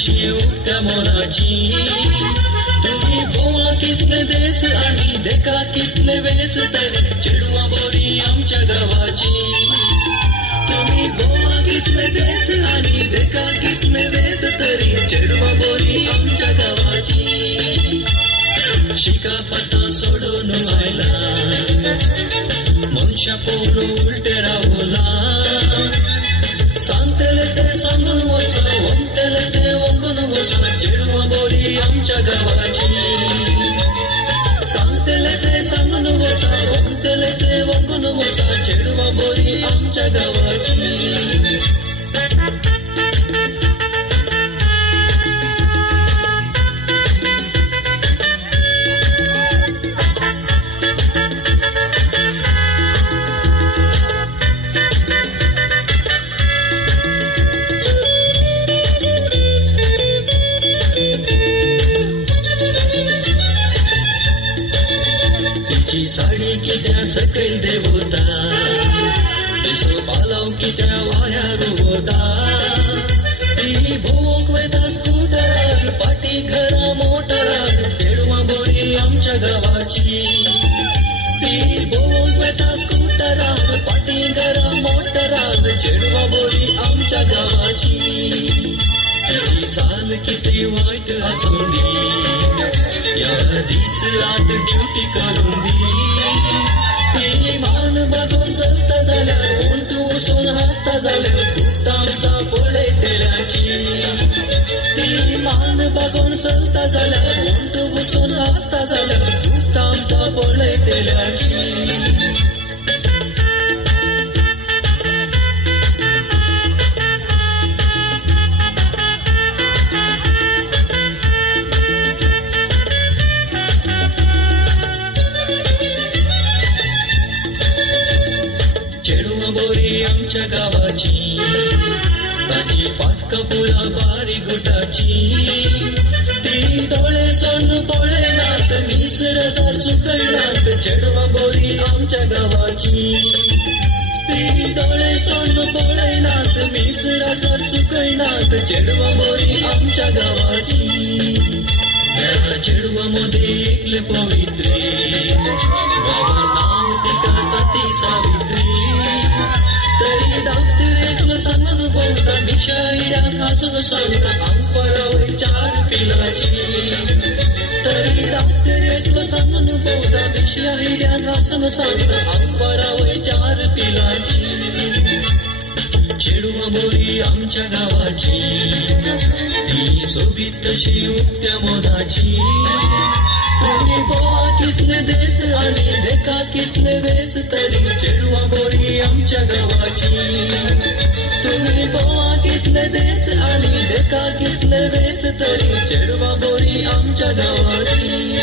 तशी उक्त्या मोराची तुम्ही बोवा किसले देस आणि देखा किसले वेस तरी चिडवा बोरी आमच्या गावाची तुम्ही बोवा किसले देस आणि देखा किसले वेस तरी चिडवा बोरी आमच्या गावाची शिका पत्ता सोडून व्हायला मनुष्य पोर उलटे राहुला सांगतेले ते सांगून वसा वंतेले ते वंगून वसा चिडवा बोरी आमच्या गावाची सांगतेले ते सांगून वसा वंतेले ते वंगून वसा चिडवा बोरी आमच्या गावाची साडी कित्या सकल देवता दिसो पालाव कित्या वाऱ्या रोवता ती भोवक वेता स्कूटर पाटी घरा मोटर चेडवा बोरी आमच्या गावाची ती भोवक वेता स्कूटरार पाटी घरा मोटरार चेडवा बोरी आमच्या गावाची तिची साल किती वाईट आसुंदी या दिसरात ड्युटी करून ती मान बघून चलता झाल्यावर उंट उसून हसता झाल्यावर दुखता आमचा पोळे तेलाची ती मान बघून चलता झाल्यावर उंट उसून हसता झाल्यावर दुखता आमचा पोळे तेलाची बोरी आमच्या गावाची ताची पाटका पुरा बारी गुटाची ती डोळे सोन पोळे नात मिसरदार सुकळनात चेडवा बोरी आमच्या गावाची ती डोळे सोन पोळे नात मिसरदार सुकळनात चेडवा बोरी आमच्या गावाची त्या चेडवा मध्ये एकले पवित्री बाबा नाव तिका सती सावित्री तरी डॉक्टर एकलं सांगून बोलता मिशाईया खासून सांगता अंपरावय 4 पिलाची तरी डॉक्टर एकलं सांगून बोलता मिशाईया खासून सांगता अंपरावय 4 पिलाची चेडवा बोरी आमच्या गावाची ती सोबीत तशी उक्त्या मोदाची तुम्ही बोवा कितले देस आणि देखा कितले वेस तरी चेडवा बोरी आमच्या गावाची तुम्ही बोवा कितले देस आणि देखा कितले वेस तरी चेडवा बोरी आमच्या गावाची